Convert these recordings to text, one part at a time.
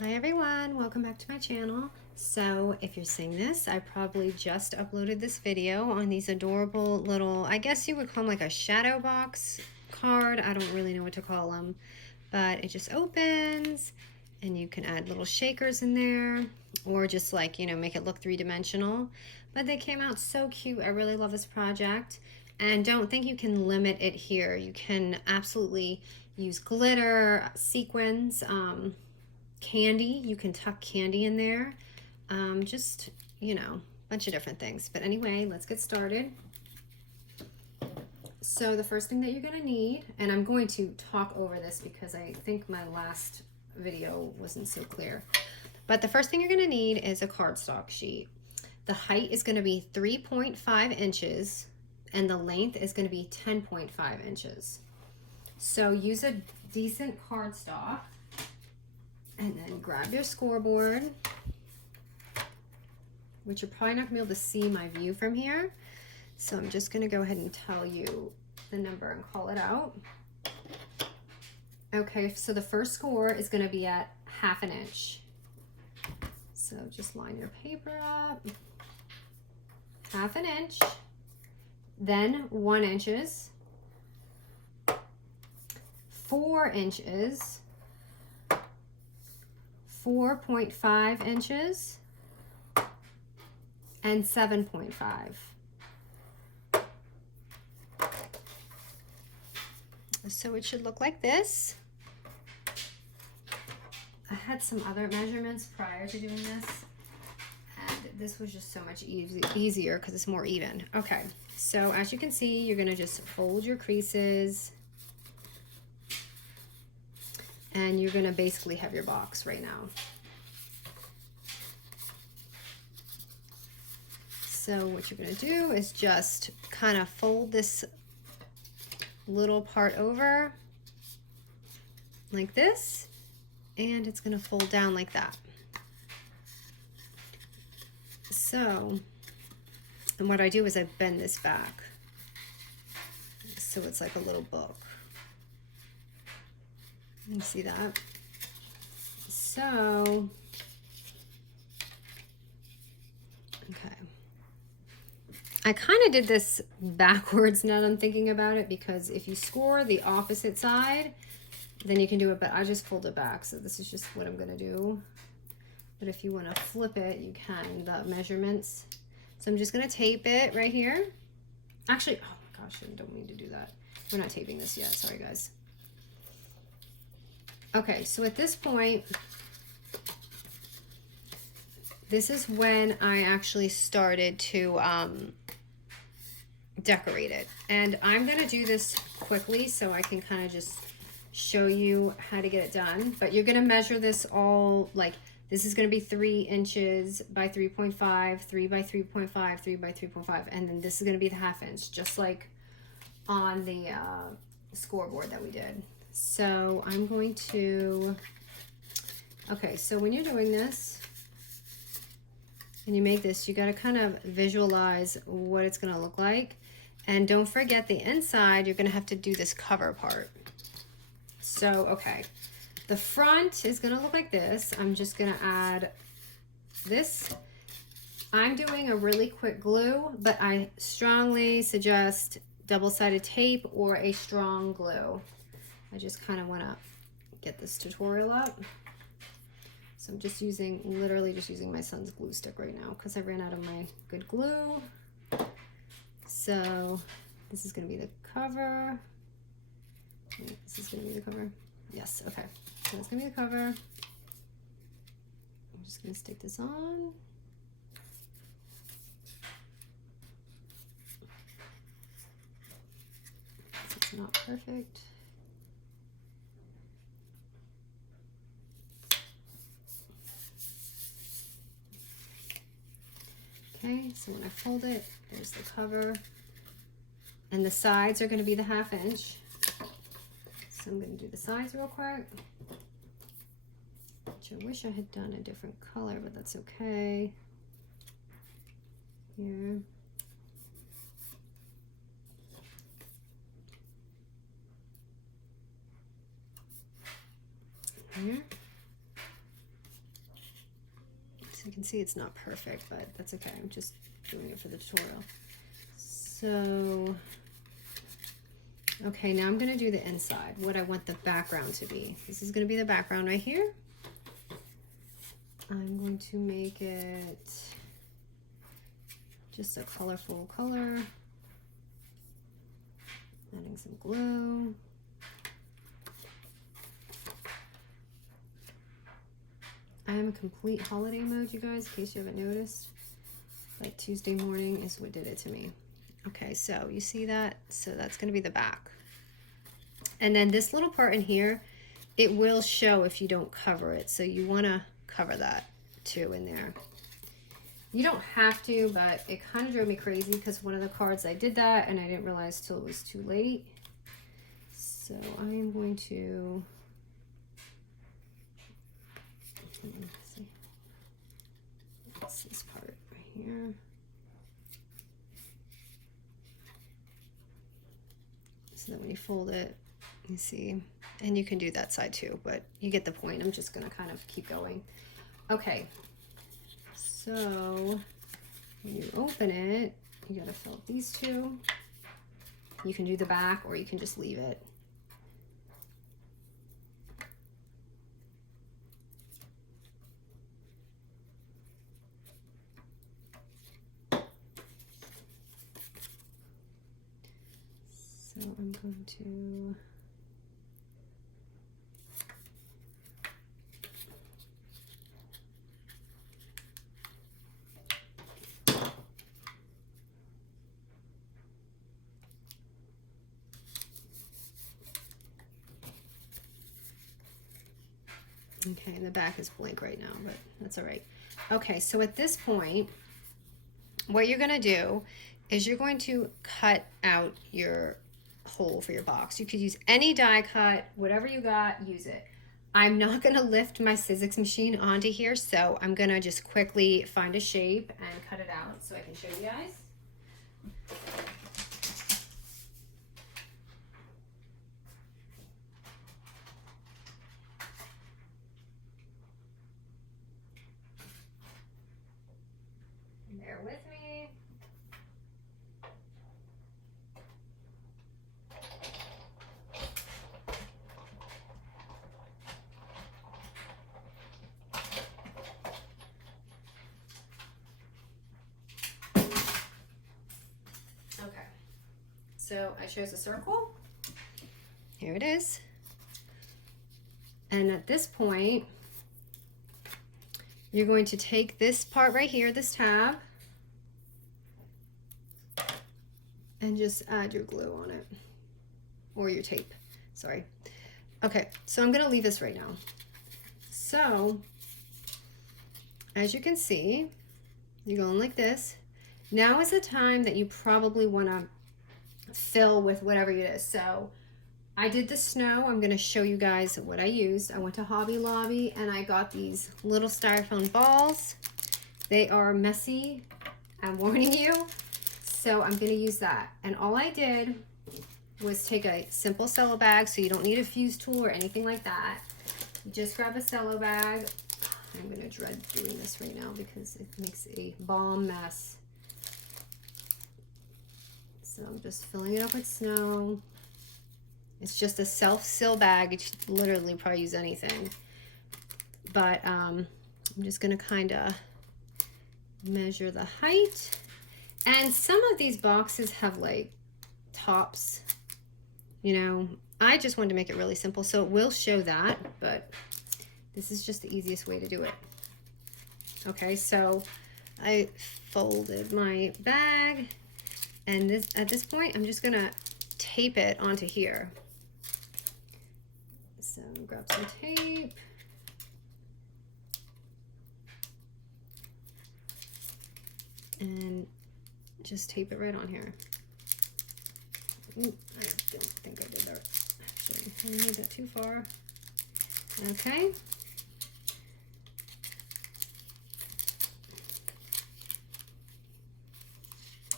Hi everyone, welcome back to my channel. So if you're seeing this, I probably just uploaded this video on these adorable little, I guess you would call them like a shadow box card. I don't really know what to call them, but it just opens and you can add little shakers in there or just like, you know, make it look three-dimensional. But they came out so cute. I really love this project. And don't think you can limit it here. You can absolutely use glitter, sequins, candy. You can tuck candy in there. Just, you know, a bunch of different things. But anyway, let's get started. So the first thing that you're going to need, and I'm going to talk over this because I think my last video wasn't so clear. But the first thing you're going to need is a cardstock sheet. The height is going to be 3.5 inches and the length is going to be 10.5 inches. So use a decent cardstock. And then grab your scoreboard, which you're probably not gonna be able to see my view from here. So I'm just gonna go ahead and tell you the number and call it out. Okay, so the first score is gonna be at 1/2 inch. So just line your paper up, 1/2 inch, then 1 inches, 4 inches, 4.5 inches, and 7.5. So it should look like this. I had some other measurements prior to doing this, and this was just so much easier because it's more even. Okay, so as you can see, you're gonna just fold your creases, and you're gonna basically have your box right now. So what you're gonna do is just kind of fold this little part over like this, and it's gonna fold down like that. So, and what I do is I bend this back so it's like a little book. You see that? So, okay. I kind of did this backwards now that I'm thinking about it, because if you score the opposite side, then you can do it, but I just fold it back. So this is just what I'm gonna do. But if you wanna flip it, you can, the measurements. So I'm just gonna tape it right here. Actually, oh my gosh, I don't mean to do that. We're not taping this yet, sorry guys. Okay, so at this point, this is when I actually started to decorate it. And I'm gonna do this quickly so I can kind of just show you how to get it done. But you're gonna measure this all, like this is gonna be 3 inches by 3.5, 3 by 3.5, 3 by 3.5, and then this is gonna be the 1/2 inch, just like on the scoreboard that we did. So I'm going to, okay, so when you're doing this and you make this, you got to kind of visualize what it's going to look like. And don't forget the inside, you're going to have to do this cover part. So, okay, the front is going to look like this. I'm just going to add this. I'm doing a really quick glue, but I strongly suggest double-sided tape or a strong glue. I just kind of want to get this tutorial up. So I'm just using, literally just using my son's glue stick right now because I ran out of my good glue. So this is going to be the cover. This is going to be the cover. Yes, okay. So that's going to be the cover. I'm just going to stick this on. It's not perfect. Okay, so when I fold it, there's the cover. And the sides are going to be the 1/2 inch. So I'm going to do the sides real quick. Which I wish I had done a different color, but that's okay. Here. Here. So you can see it's not perfect, but that's okay. I'm just doing it for the tutorial. So, okay, now I'm gonna do the inside, what I want the background to be. This is gonna be the background right here. I'm going to make it just a colorful color. Adding some glue. I am in complete holiday mode, you guys, in case you haven't noticed. Like Tuesday morning is what did it to me. Okay, so you see that? So that's gonna be the back. And then this little part in here, it will show if you don't cover it. So you wanna cover that too in there. You don't have to, but it kind of drove me crazy because one of the cards I did that and I didn't realize till it was too late. So I am going to, let's see, it's this part right here. So that when you fold it, you see, and you can do that side too, but you get the point. I'm just gonna kind of keep going. Okay. So when you open it, you gotta fill up these two. You can do the back or you can just leave it. So I'm going to okay, the back is blank right now, but that's all right. Okay, so at this point, what you're gonna do is you're going to cut out your hole for your box. You could use any die cut, whatever you got, use it. I'm not gonna lift my Sizzix machine onto here, so I'm gonna just quickly find a shape and cut it out so I can show you guys. Bear with me. Okay, so I chose a circle. Here it is. And at this point, you're going to take this part right here, this tab, and just add your glue on it, or your tape, sorry. Okay, so I'm gonna leave this right now. So, as you can see, you're going like this. Now is the time that you probably wanna fill with whatever it is. So, I did the snow. I'm gonna show you guys what I used. I went to Hobby Lobby and I got these little styrofoam balls. They are messy, I'm warning you. So I'm gonna use that. And all I did was take a simple cello bag, so you don't need a fuse tool or anything like that. You just grab a cello bag. I'm gonna dread doing this right now because it makes a bomb mess. So I'm just filling it up with snow. It's just a self-seal bag. You should literally probably use anything. But I'm just gonna kind of measure the height. And some of these boxes have like tops, you know. I just wanted to make it really simple, so it will show that, but this is just the easiest way to do it. Okay, so I folded my bag, and at this point, I'm just gonna tape it onto here. So grab some tape. And just tape it right on here. Ooh, I don't think I did that. Actually, I made that too far. Okay.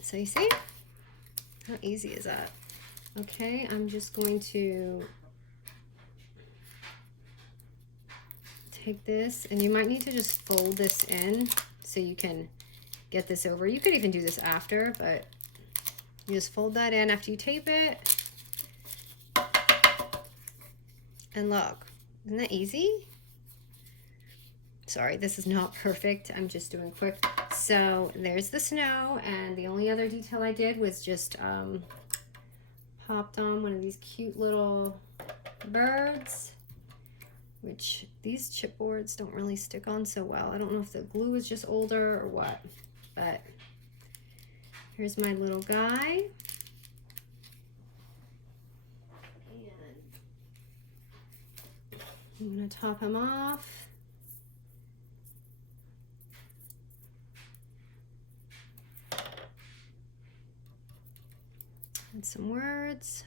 So you see? How easy is that? Okay, I'm just going to take this, and you might need to just fold this in so you can get this over. You could even do this after, but you just fold that in after you tape it. And look, isn't that easy? Sorry, this is not perfect. I'm just doing quick. So there's the snow, and the only other detail I did was just popped on one of these cute little birds, which these chipboards don't really stick on so well. I don't know if the glue is just older or what, but here's my little guy. I'm gonna top him off. And some words.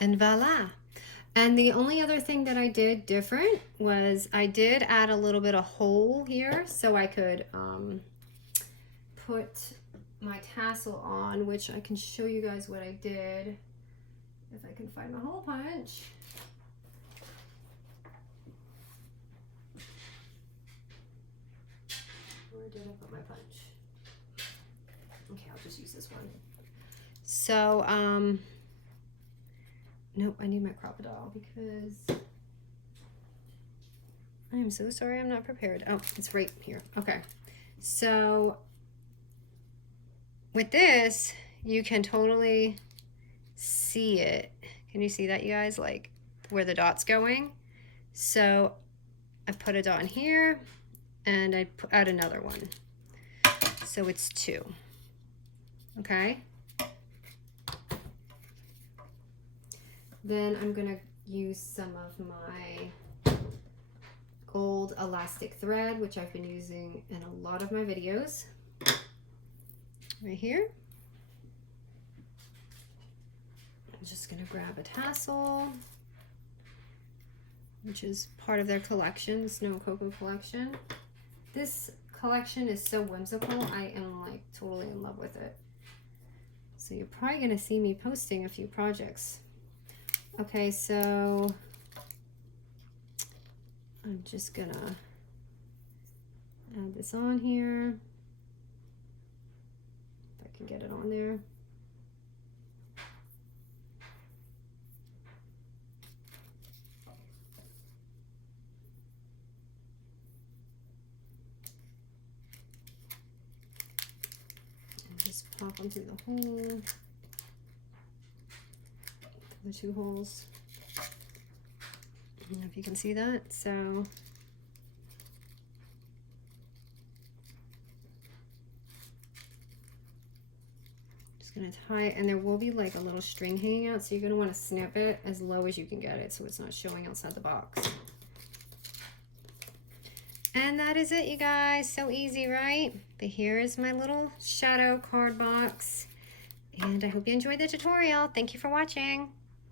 And voila. And the only other thing that I did different was I did add a little bit of hole here so I could put my tassel on, which I can show you guys what I did if I can find my hole punch. Where did I put my punch? Okay, I'll just use this one. So, nope, I need my crocodile because I am so sorry I'm not prepared. Oh, it's right here. Okay. So with this, you can totally see it. Can you see that, you guys? Like where the dot's going? So I put a dot in here and I add another one. So it's 2. Okay. Then I'm gonna use some of my gold elastic thread, which I've been using in a lot of my videos. Right here. I'm just gonna grab a tassel, which is part of their collection, the Snow Cocoa collection. This collection is so whimsical. I am like totally in love with it. So you're probably gonna see me posting a few projects. Okay, so I'm just gonna add this on here. If I can get it on there. And just pop them through the hole. The 2 holes. I don't know if you can see that. So just gonna tie it, and there will be like a little string hanging out, so you're gonna want to snip it as low as you can get it so it's not showing outside the box. And that is it, you guys. So easy, right? But here is my little shadow card box, and I hope you enjoyed the tutorial. Thank you for watching.